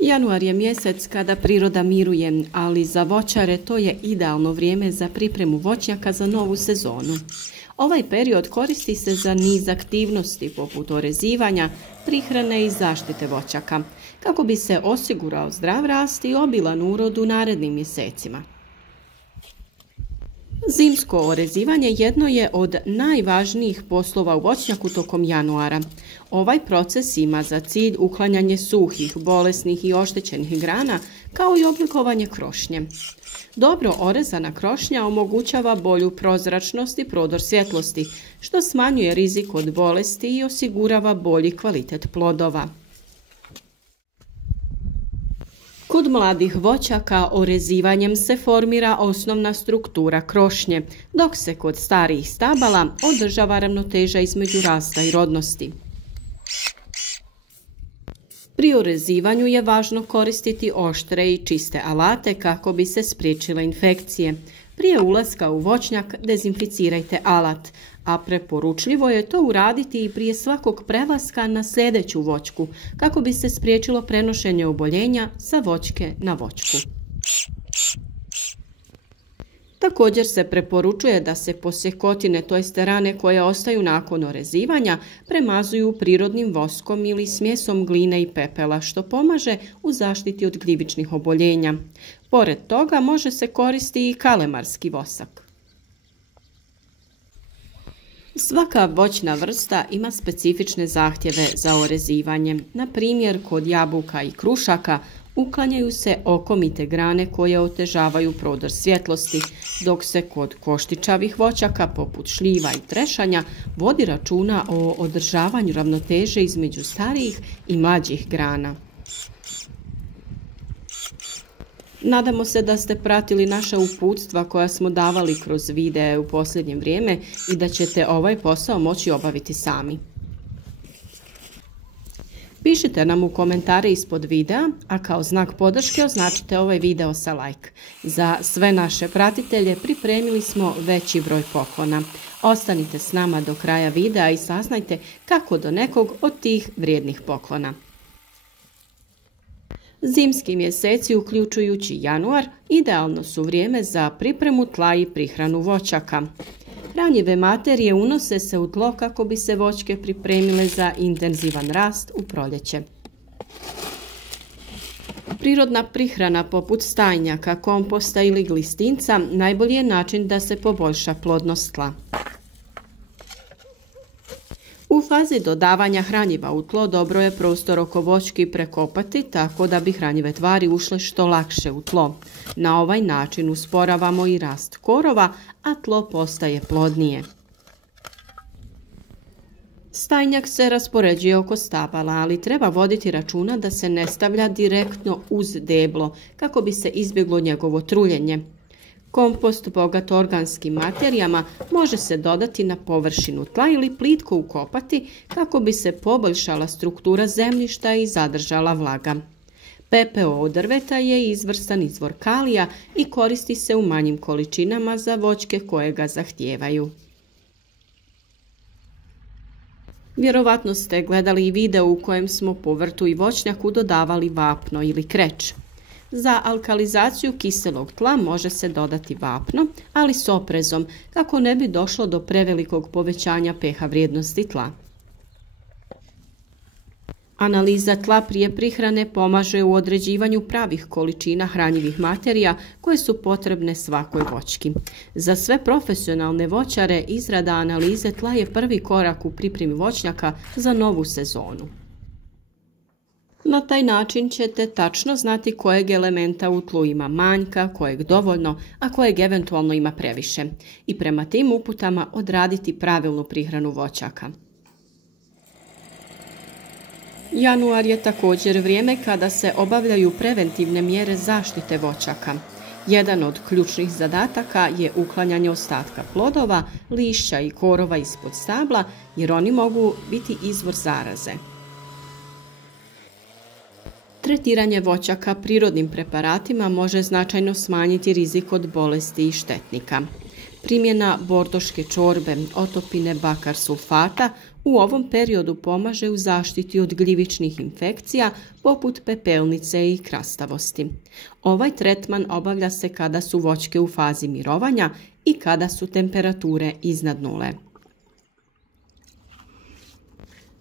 Januar je mjesec kada priroda miruje, ali za voćare to je idealno vrijeme za pripremu voćnjaka za novu sezonu. Ovaj period koristi se za niz aktivnosti poput orezivanja, prihrane i zaštite voćaka, kako bi se osigurao zdrav rast i obilan urod u narednim mjesecima. Zimsko orezivanje jedno je od najvažnijih poslova u voćnjaku tokom januara. Ovaj proces ima za cilj uklanjanje suhih, bolesnih i oštećenih grana, kao i oblikovanje krošnje. Dobro orezana krošnja omogućava bolju prozračnost i prodor svjetlosti, što smanjuje rizik od bolesti i osigurava bolji kvalitet plodova. Kod mladih voćaka orezivanjem se formira osnovna struktura krošnje, dok se kod starijih stabala održava ravnoteža između rasta i rodnosti. Pri orezivanju je važno koristiti oštre i čiste alate kako bi se spriječile infekcije. Prije ulaska u voćnjak dezinficirajte alat, a preporučljivo je to uraditi i prije svakog prelaska na sljedeću voćku, kako bi se spriječilo prenošenje oboljenja sa voćke na voćku. Također se preporučuje da se posjekotine, to rane koje ostaju nakon orezivanja, premazuju prirodnim voskom ili smjesom gline i pepela, što pomaže u zaštiti od gljivičnih oboljenja. Pored toga može se koristiti i kalemarski vosak. Svaka voćna vrsta ima specifične zahtjeve za orezivanje. Na primjer, kod jabuka i krušaka uklanjaju se okomite grane koje otežavaju prodor svjetlosti, dok se kod koštičavih voćaka poput šljiva i trešanja vodi računa o održavanju ravnoteže između starijih i mlađih grana. Nadamo se da ste pratili naša uputstva koja smo davali kroz videe u posljednje vrijeme i da ćete ovaj posao moći obaviti sami. Pišite nam u komentare ispod videa, a kao znak podrške označite ovaj video sa like. Za sve naše pratitelje pripremili smo veći broj poklona. Ostanite s nama do kraja videa i saznajte kako do nekog od tih vrijednih poklona. Zimski mjeseci, uključujući januar, idealno su vrijeme za pripremu tla i prihranu voćaka. Hranjive materije unose se u tlo kako bi se voćke pripremile za intenzivan rast u proljeće. Prirodna prihrana poput stajnjaka, komposta ili glistinca najbolji je način da se poboljša plodnost tla. U fazi dodavanja hranjiva u tlo dobro je prostor oko voćki prekopati tako da bi hranjive tvari ušle što lakše u tlo. Na ovaj način usporavamo i rast korova, a tlo postaje plodnije. Stajnjak se raspoređuje oko stabala, ali treba voditi računa da se ne stavlja direktno uz deblo kako bi se izbjeglo njegovo truljenje. Kompost bogat organskim materijama može se dodati na površinu tla ili plitko ukopati kako bi se poboljšala struktura zemljišta i zadržala vlaga. Pepeo od drveta je izvrstan izvor kalija i koristi se u manjim količinama za voćke koje ga zahtijevaju. Vjerovatno ste gledali i video u kojem smo po vrtu i voćnjaku dodavali vapno ili kreć. Za alkalizaciju kiselog tla može se dodati vapno, ali s oprezom, kako ne bi došlo do prevelikog povećanja pH vrijednosti tla. Analiza tla prije prihrane pomaže u određivanju pravih količina hranjivih materija koje su potrebne svakoj voćki. Za sve profesionalne voćare izrada analize tla je prvi korak u pripremi voćnjaka za novu sezonu. Na taj način ćete tačno znati kojeg elementa u tlu ima manjka, kojeg dovoljno, a kojeg eventualno ima previše. I prema tim uputama odraditi pravilnu prihranu voćaka. Januar je također vrijeme kada se obavljaju preventivne mjere zaštite voćaka. Jedan od ključnih zadataka je uklanjanje ostatka plodova, lišća i korova ispod stabla, jer oni mogu biti izvor zaraze. Tretiranje voćaka prirodnim preparatima može značajno smanjiti rizik od bolesti i štetnika. Primjena bordoške čorbe, otopine bakar sulfata, u ovom periodu pomaže u zaštiti od gljivičnih infekcija poput pepelnice i krastavosti. Ovaj tretman obavlja se kada su voćke u fazi mirovanja i kada su temperature iznad nule.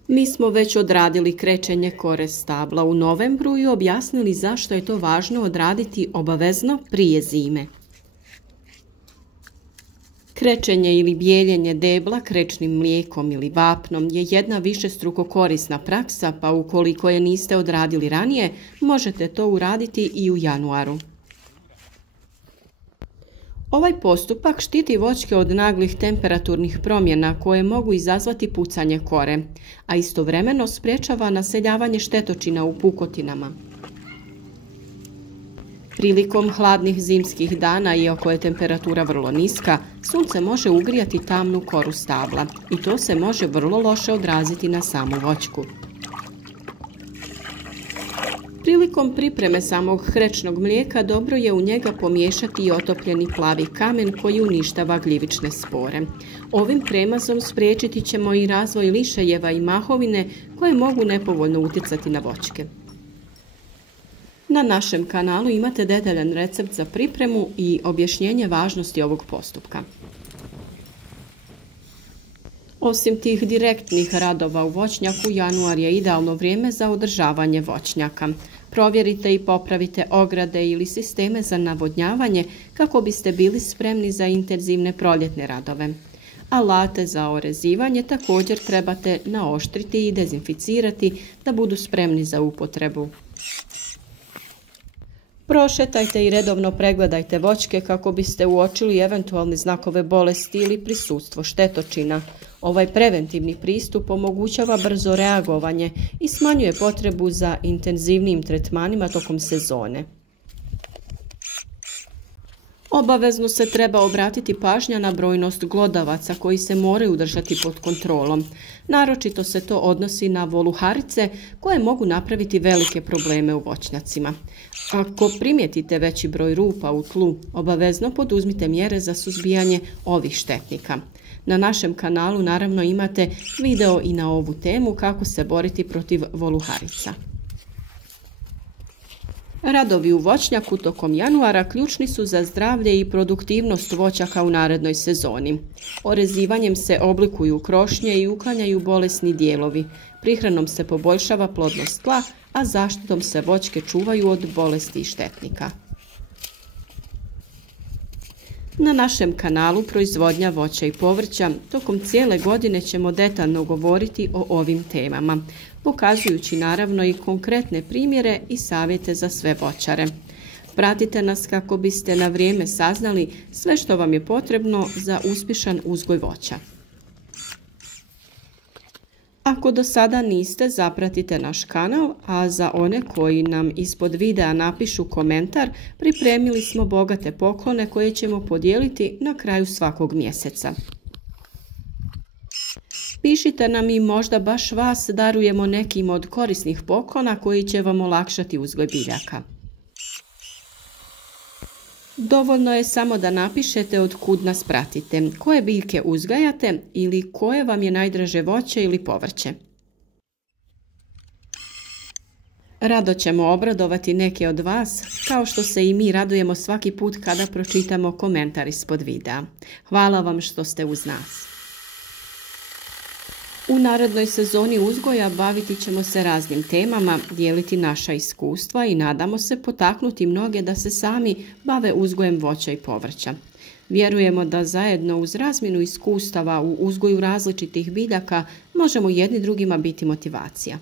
Mi smo već odradili krečenje kore stabla u novembru i objasnili zašto je to važno odraditi obavezno prije zime. Krečenje ili bijeljenje debla krečnim mlijekom ili vapnom je jedna višestruko korisna praksa, pa ukoliko je niste odradili ranije, možete to uraditi i u januaru. Ovaj postupak štiti voćke od naglih temperaturnih promjena koje mogu izazvati pucanje kore, a istovremeno sprječava naseljavanje štetočina u pukotinama. Prilikom hladnih zimskih dana, iako je temperatura vrlo niska, sunce može ugrijati tamnu koru stabla i to se može vrlo loše odraziti na samu voćku. Prilikom pripreme samog hrečnog mlijeka dobro je u njega pomiješati i otopljeni plavi kamen koji uništava gljivične spore. Ovim premazom spriječiti ćemo i razvoj lišejeva i mahovine koje mogu nepovoljno utjecati na voćke. Na našem kanalu imate detaljan recept za pripremu i objašnjenje važnosti ovog postupka. Osim tih direktnih radova u voćnjaku, januar je idealno vrijeme za održavanje voćnjaka. Provjerite i popravite ograde ili sisteme za navodnjavanje kako biste bili spremni za intenzivne proljetne radove. Alate za orezivanje također trebate naoštriti i dezinficirati da budu spremni za upotrebu. Prošetajte i redovno pregledajte voćke kako biste uočili eventualne znakove bolesti ili prisustvo štetočina. Ovaj preventivni pristup omogućava brzo reagovanje i smanjuje potrebu za intenzivnim tretmanima tokom sezone. Obavezno se treba obratiti pažnja na brojnost glodavaca koji se moraju držati pod kontrolom. Naročito se to odnosi na voluharice koje mogu napraviti velike probleme u voćnjacima. Ako primijetite veći broj rupa u tlu, obavezno poduzmite mjere za suzbijanje ovih štetnika. Na našem kanalu naravno imate video i na ovu temu kako se boriti protiv voluharica. Radovi u voćnjaku tokom januara ključni su za zdravlje i produktivnost voćaka u narednoj sezoni. Orezivanjem se oblikuju krošnje i uklanjaju bolesni dijelovi. Prihranom se poboljšava plodnost tla, a zaštitom se voćke čuvaju od bolesti i štetnika. Na našem kanalu Proizvodnja voća i povrća tokom cijele godine ćemo detaljno govoriti o ovim temama, pokazujući naravno i konkretne primjere i savjete za sve voćare. Pratite nas kako biste na vrijeme saznali sve što vam je potrebno za uspješan uzgoj voća. Ako do sada niste, zapratite naš kanal, a za one koji nam ispod videa napišu komentar, pripremili smo bogate poklone koje ćemo podijeliti na kraju svakog mjeseca. Pišite nam i možda baš vas darujemo nekim od korisnih poklona koji će vam olakšati uzgoj biljaka. Dovoljno je samo da napišete od kud nas pratite, koje biljke uzgajate ili koje vam je najdraže voće ili povrće. Rado ćemo obradovati neke od vas, kao što se i mi radujemo svaki put kada pročitamo komentar ispod videa. Hvala vam što ste uz nas. U narednoj sezoni uzgoja baviti ćemo se raznim temama, dijeliti naša iskustva i nadamo se potaknuti mnoge da se sami bave uzgojem voća i povrća. Vjerujemo da zajedno uz razmjenu iskustava u uzgoju različitih biljaka možemo jedni drugima biti motivacija.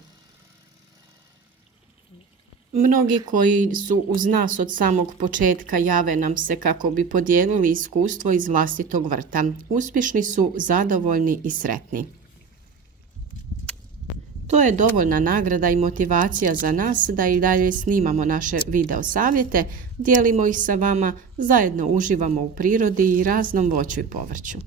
Mnogi koji su uz nas od samog početka jave nam se kako bi podijelili iskustvo iz vlastitog vrta. Uspješni su, zadovoljni i sretni. To je dovoljna nagrada i motivacija za nas da i dalje snimamo naše video savjete, dijelimo ih sa vama, zajedno uživamo u prirodi i raznom voću i povrću.